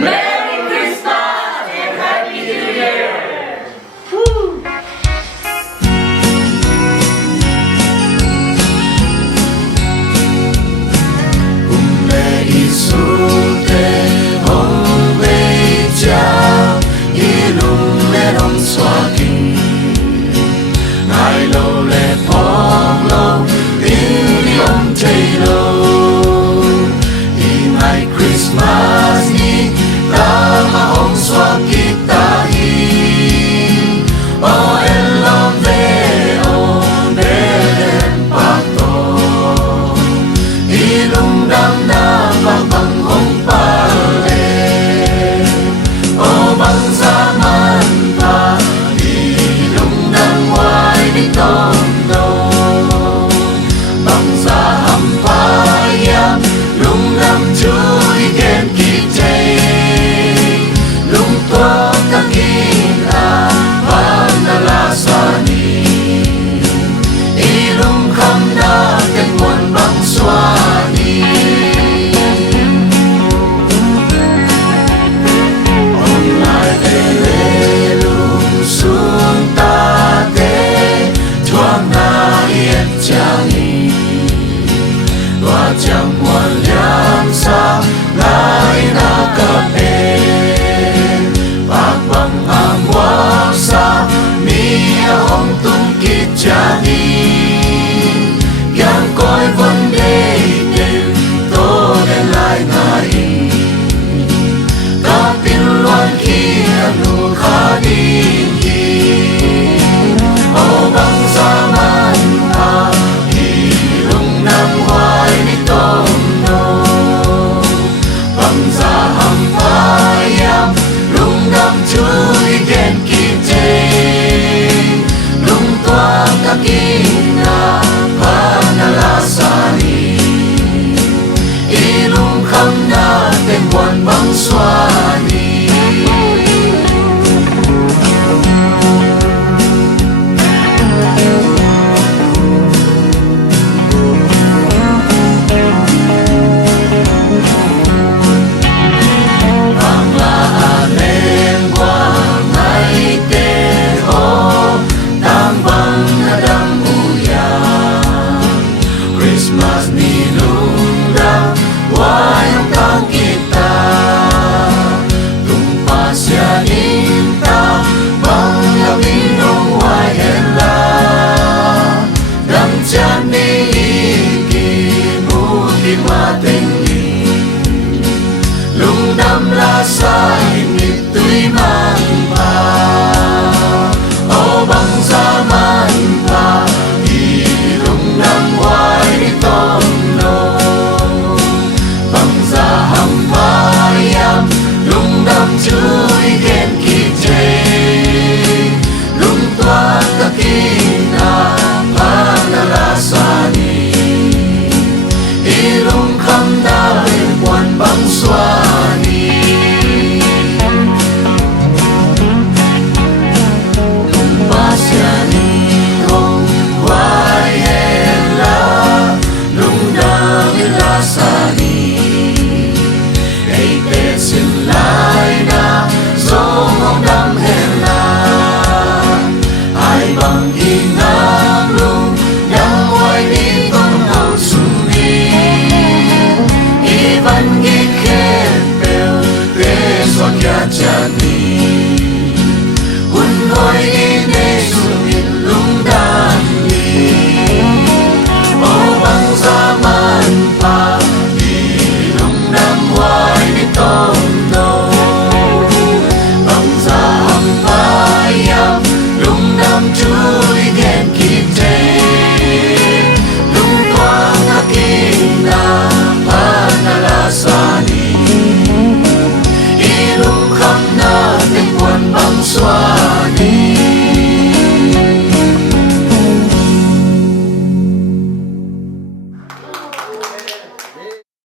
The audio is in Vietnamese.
Merry Christmas and Happy New Year! Woo! Isulte hong vei cha ilung le rong swaking ngai lo le phong lo in di om tei lo in ngai Christmas ni ta ma hong swakit ta hi o el lo ve o belen pato ilung dam na bang hong pale o bang zaman pa ilung dam wai di tong do bang sa ham pa yam lung dam chui gen ki chei lung to ta kin a pan na la sa ni ilung kham na ten mon bang swa ni chẳng muôn liam xa lại na cà phê bạc bằng ham hoa xa mi hong tung kít cha đi yang coi vấn đề tìm tô đến lại ngài ta tin loan khi nụ khá đi ô bằng xa man ta lung nam hoài ni tom no bang za ham pa yam lung nam chui gen ki te lung tua ta kina pa na la sa ni i lung kham na ten wan bang swa ni Christmas ni lung dam wai hong tang kita tumpa sia ninta bang la minong wai hela dam chan ni ki mu ki ma ten ni lung dam la sai ni tui man pa o bang sa man pa lung dam wai ni tom no bang za ham pa yam lung dam chui gen ki che lung tua ta kina pa na la sa ni i lung kham na len wan bang swa ni tung pa sia ni hong wai hela lung dam la sa ni ei te sim lai na song hong dam hela ai bang inang lung dam wai ni tong hau su ni i van gi khen pel te so kya cha ni hun hoi ni ne su in lung dam ni o bang zaman pa lung dam wai ni tom no bang za ham pa yam lung dam chui